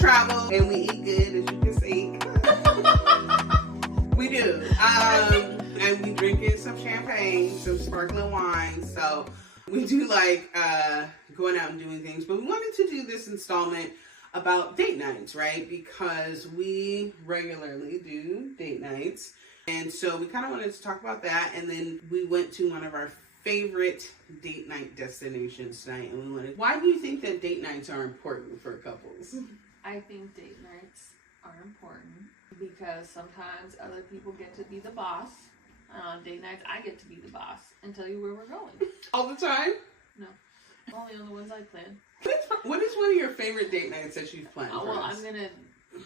travel and we eat good, as you can see. We do. And we drinking some champagne, some sparkling wine. So we do like going out and doing things. But we wanted to do this installment about date nights, right? Because we regularly do date nights. And so we kind of wanted to talk about that. And then we went to one of our favorite date night destinations tonight. And we wanted, why do you think that date nights are important for couples? I think date nights are important because sometimes other people get to be the boss. And on date nights, I get to be the boss and tell you where we're going. All the time? No. Only on the ones I plan. What is one of your favorite date nights that you've planned for well, us?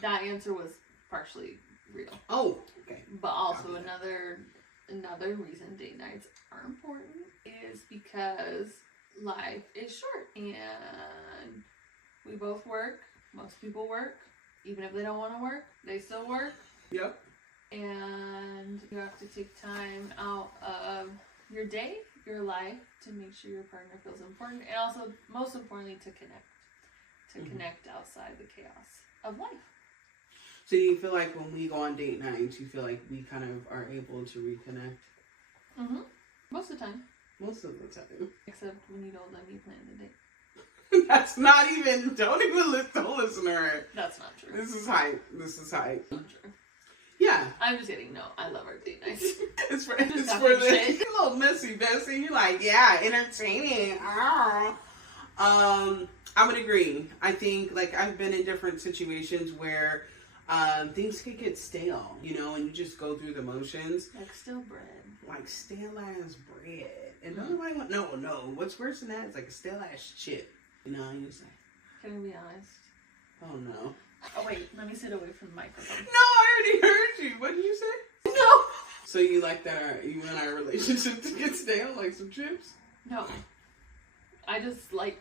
that answer was partially real. Oh, okay. But also another reason date nights are important is because life is short and we both work. Most people work. Even if they don't want to work, they still work. Yep. And you have to take time out of your day, your life, to make sure your partner feels important, and also, most importantly, to connect. Connect outside the chaos of life. So you feel like when we go on date nights, you feel like we kind of are able to reconnect? Mm-hmm. Most of the time. Most of the time. Except when you don't let me plan the date. That's not even, don't listen to her. That's not true. This is hype. Not true. Yeah. I'm just kidding. No, I love our date nights. It's for the shit. A little messy, Bessie. You're like, yeah, entertaining. I would agree. I think, like, I've been in different situations where things could get stale, and you just go through the motions. Like stale bread. Like stale ass bread. And nobody want, no. What's worse than that is like a stale ass chip. You just like, can I be honest? oh no. Oh wait, let me sit away from the microphone. No, I already heard you. What did you say? No. So you like that you and our relationship to get stale, like some chips? No. I just like,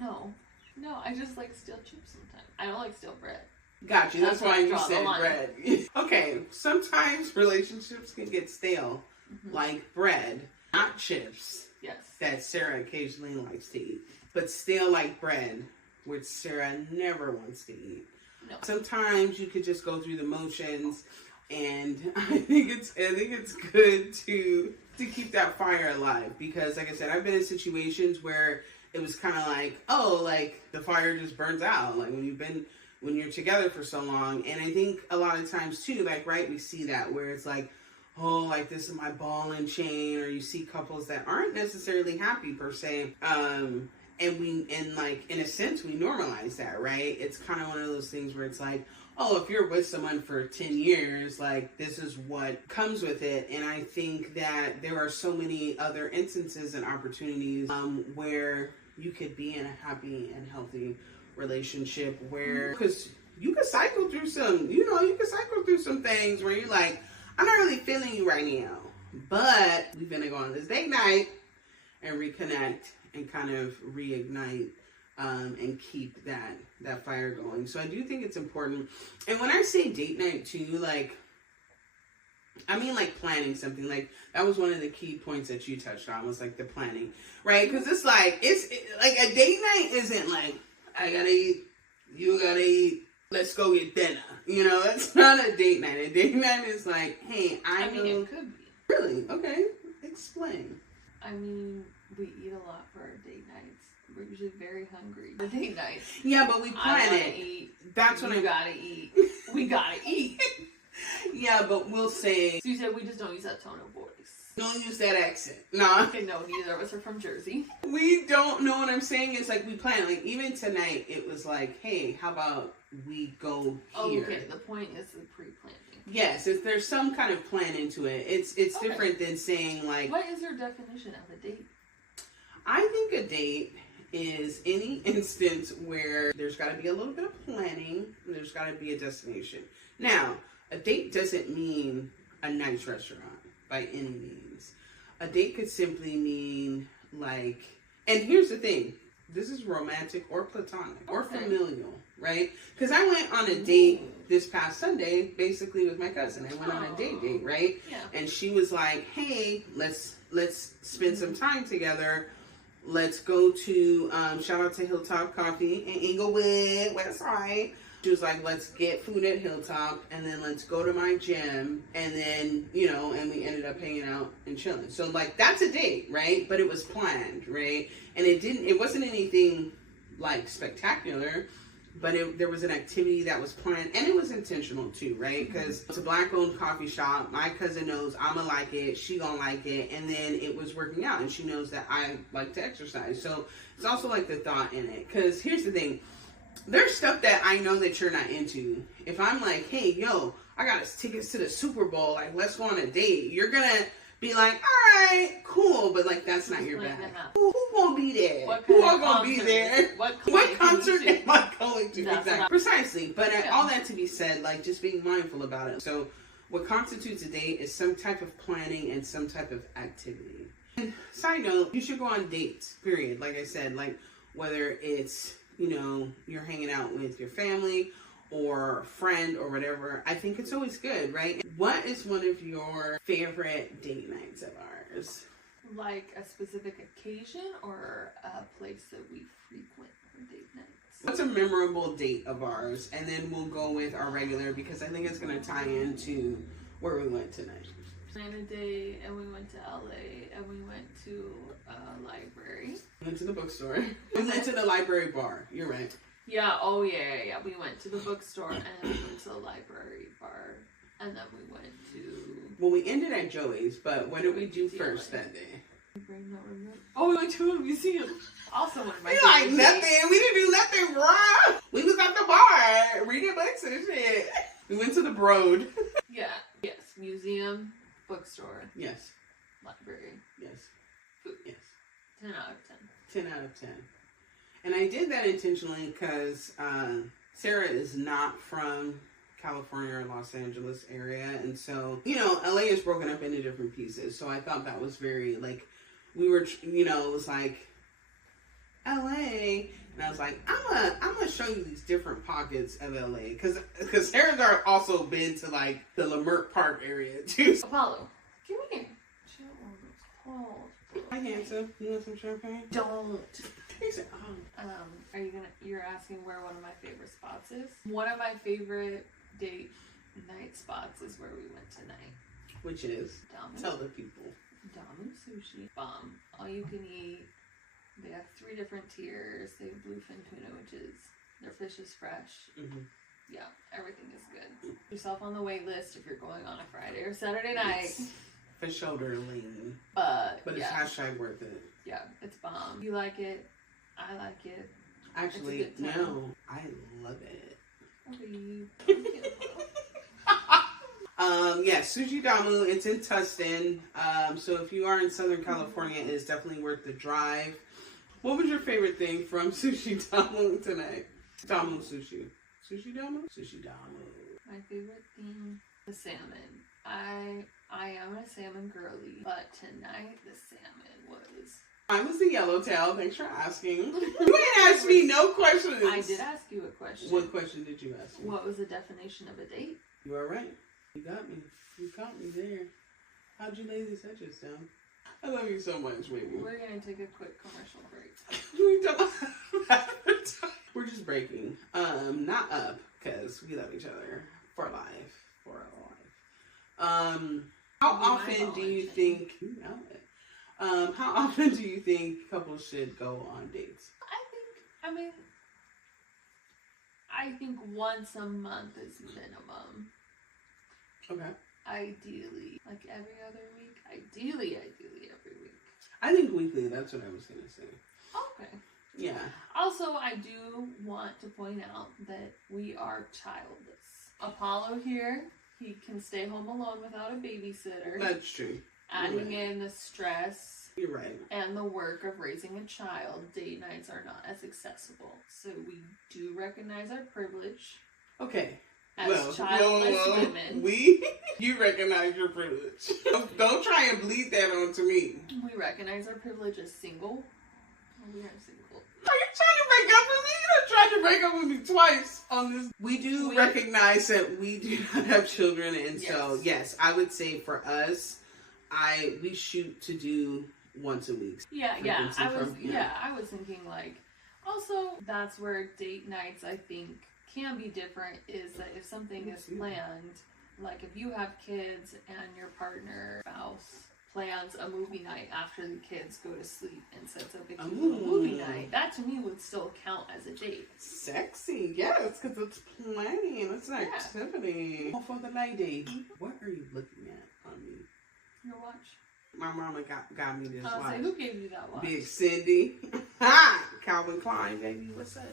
no, I just like stale chips sometimes. I don't like stale bread. Got you. That's why you said line. bread. Okay, sometimes relationships can get stale, like bread, not chips. Yes. That Sarah occasionally likes to eat, but stale like bread, which Sarah never wants to eat. No. Sometimes you could just go through the motions, and I think it's good to keep that fire alive, because like I said, I've been in situations where it was kind of like, oh, like the fire just burns out, like when you're together for so long. And I think a lot of times too, like, right, we see that where it's like, oh, like this is my ball and chain, or you see couples that aren't necessarily happy per se, and like, in a sense, we normalize that, right? It's kind of one of those things where it's like, oh, if you're with someone for 10 years, like, this is what comes with it. And I think that there are so many other instances and opportunities where you could be in a happy and healthy relationship where, because you could cycle through some things where you're like, I'm not really feeling you right now, but we're going to go on this date night and reconnect and kind of reignite and keep that fire going. So I do think it's important. And when I say date night too, like, I mean like planning something. Like, that was one of the key points that you touched on, was like the planning, right? Because it's like a date night isn't like, I gotta eat, you gotta eat, let's go get dinner. That's not a date night. A date night is like, hey, I mean, it could be. Really? Okay. Explain. I mean, we eat a lot for our date nights. We're usually very hungry for date nights. Yeah, but we plan it. Eat. That's what we gotta eat. We gotta eat. Yeah, but we'll say. So you said we just don't use that tone of voice. Don't use that accent. No. Okay, no, neither of us are from Jersey. We don't know what I'm saying. It's like we plan. Like, even tonight, it was like, hey, how about we go here? Oh, okay. The point is the pre-planning. Yes, if there's some kind of plan into it. It's okay. Different than saying like. What is your definition of a date? I think a date is any instance where there's got to be a little bit of planning, and there's got to be a destination. Now, a date doesn't mean a nice restaurant by any means. A date could simply mean like, and here's the thing, this is romantic or platonic or familial, right? Because I went on a date this past Sunday, basically with my cousin. I went on a date, right? Yeah. And she was like, hey, let's spend some time together. Let's go to, shout out to Hilltop Coffee in Inglewood, West Side. She was like, let's get food at Hilltop, and then let's go to my gym, and then, you know, and we ended up hanging out and chilling. So, like, that's a date, right? But it was planned, right? And it wasn't anything, like, spectacular, but there was an activity that was planned, and it was intentional, too, right? Because it's a Black-owned coffee shop. My cousin knows I'm gonna like it, she gonna like it, and then it was working out, and she knows that I like to exercise. So, it's also, like, the thought in it. Because here's the thing. There's stuff that I know that you're not into. If I'm like, hey, yo, I got tickets to the Super Bowl, like, let's go on a date. You're gonna be like, all right, cool, but like, that's not your bag. Who gonna be there? Who are gonna be there? What concert am I going to? Exactly. Precisely. But all that to be said, like, just being mindful about it. So, what constitutes a date is some type of planning and some type of activity. And side note, you should go on dates. Period. Like I said, like whether it's, you know, you're hanging out with your family or a friend or whatever, I think it's always good, right? What is one of your favorite date nights of ours? Like a specific occasion or a place that we frequent for date nights? What's a memorable date of ours? And then we'll go with our regular, because I think it's going to tie into where we went tonight. Planned a day, and we went to LA, and we went to a library. We went to the bookstore. We went to the library bar. You're right. Yeah, yeah. We went to the bookstore, and then we went to the library bar, and then we went to... Well, we ended at Joey's, but what did we do first that day? Oh, we went to a museum. Also one of my favorite like nothing. Days. We didn't do nothing wrong. We was at the bar reading books and shit. We went to the Broad. Yeah. Yes. Museum. Bookstore. Yes. Library. Yes. Food. Yes. 10 out of 10. 10 out of 10. And I did that intentionally because Sarah is not from California or Los Angeles area. And so, you know, LA is broken up into different pieces. So I thought that was very, like, we were, you know, it was like, LA. And I was like, I'm gonna show you these different pockets of LA, because Sarah's also been to like the Leimert Park area too. Apollo, give me here. Chill on this cold. Hi, handsome. You want some champagne? Don't. He said, You're asking where one of my favorite spots is? One of my favorite date night spots is where we went tonight. Which is? Damu. Tell the people. Damu sushi. Bomb. All you can eat. They have 3 different tiers. They have bluefin tuna, which is, their fish is fresh. Mm-hmm. Yeah, everything is good. Put yourself on the wait list if you're going on a Friday or Saturday night. It's for shoulder lean. But it's hashtag worth it. Yeah, it's bomb. You like it. I like it. Actually, no, I love it. Okay. Yeah, Sushi Damu, it's in Tustin. So if you are in Southern California, it is definitely worth the drive. What was your favorite thing from Sushi Damu tonight? Damu sushi. Sushi Damu? Sushi Damu. My favorite thing, the salmon. I am a salmon girly, but tonight the salmon was... I was the yellowtail. Thanks for asking. You didn't ask me no questions. I did ask you a question. What question did you ask me? What was the definition of a date? You are right. You got me. You caught me there. How'd you lay these edges down? I love you so much, baby. We're going to take a quick commercial break. We're just breaking. Not up, because we love each other for life. For our life. How often do you think... You know it. How often do you think couples should go on dates? I think once a month is minimum. Okay. Ideally, like every other week. Ideally every week. I think weekly, that's what I was going to say. Okay. Yeah. Also, I do want to point out that we are childless. Apollo here, he can stay home alone without a babysitter. That's true. Adding in the stress. You're right. And the work of raising a child, date nights are not as accessible. So we do recognize our privilege. Okay. As childless women. You recognize your privilege. Don't try and bleed that onto me. We recognize our privilege as single. We are single. Are you trying to break up with me? You tried to break up with me twice on this. We recognize that we do not have children, and so yes, I would say for us, we shoot to do once a week. I was thinking like, also that's where date nights I think can be different is that if something is planned, like if you have kids and your partner, spouse, plans a movie night after the kids go to sleep and sets up a cute little movie night, that to me would still count as a date. Sexy, yes, because it's planning. It's an activity. Oh, for the lady. What are you looking at on me? Your watch. My mama got me this watch. Say, who gave you that watch? Big Cindy. Calvin Klein, baby. What's up?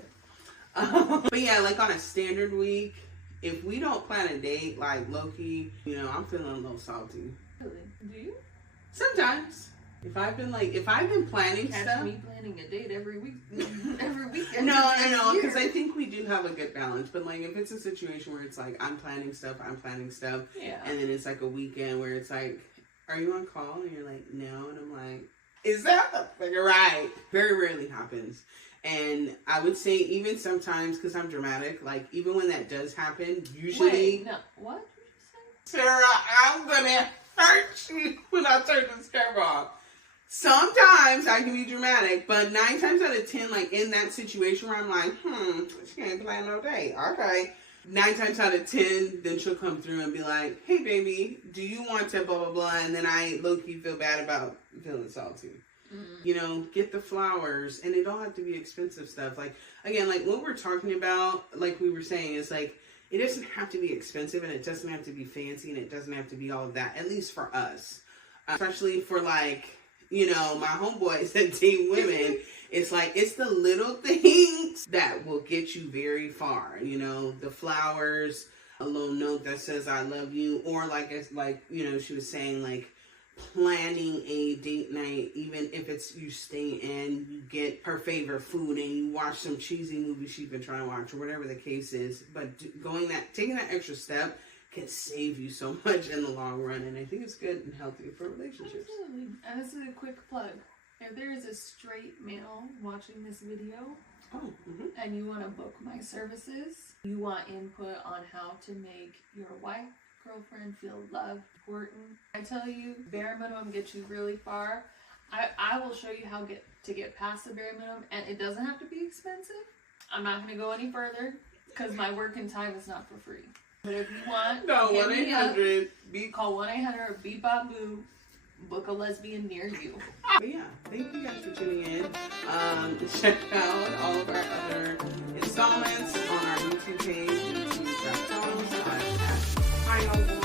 But yeah, like on a standard week, if we don't plan a date, like low-key, you know, I'm feeling a little salty. Really? Do you? Sometimes. If I've been planning Catch stuff. me planning a date every week, every weekend. No, because I think we do have a good balance. But like, if it's a situation where it's like I'm planning stuff, Yeah. and then it's like a weekend where it's like, are you on call? And you're like, no, and I'm like, is that the thing? Right? Very rarely happens. And I would say even sometimes, because I'm dramatic, like even when that does happen, usually. Wait, no, what did you say? Sarah, I'm gonna hurt you when I turn this camera off. Sometimes I can be dramatic, but 9 times out of 10, like in that situation where I'm like, she ain't plan no date. Okay. 9 times out of 10, then she'll come through and be like, hey baby, do you want to blah, blah, blah? And then I low-key feel bad about feeling salty. You know, get the flowers, and it don't have to be expensive stuff. Like, again, like what we're talking about, like we were saying, is like, it doesn't have to be expensive, and it doesn't have to be fancy, and it doesn't have to be all of that, at least for us. Especially for like, you know, my homeboys that date women, it's like, it's the little things that will get you very far. You know, the flowers, a little note that says I love you, or like, it's like, you know, she was saying, like, planning a date night, even if it's you stay in, you get her favorite food and you watch some cheesy movie she's been trying to watch or whatever the case is. But taking that extra step can save you so much in the long run, and I think it's good and healthy for relationships. Absolutely. And this is a quick plug. If there is a straight male watching this video, and you want to book my services, you want input on how to make your wife, girlfriend feel loved, important, I tell you, bare minimum gets you really far. I will show you how to get past the bare minimum, and it doesn't have to be expensive. I'm not going to go any further because my working time is not for free. But if you want, no, hit me up. 1-800 Call 1-800-BEEBOPBOO. Book a lesbian near you. But yeah, thank you guys for tuning in. Check out all of our other installments on our YouTube page, youtube.com/Final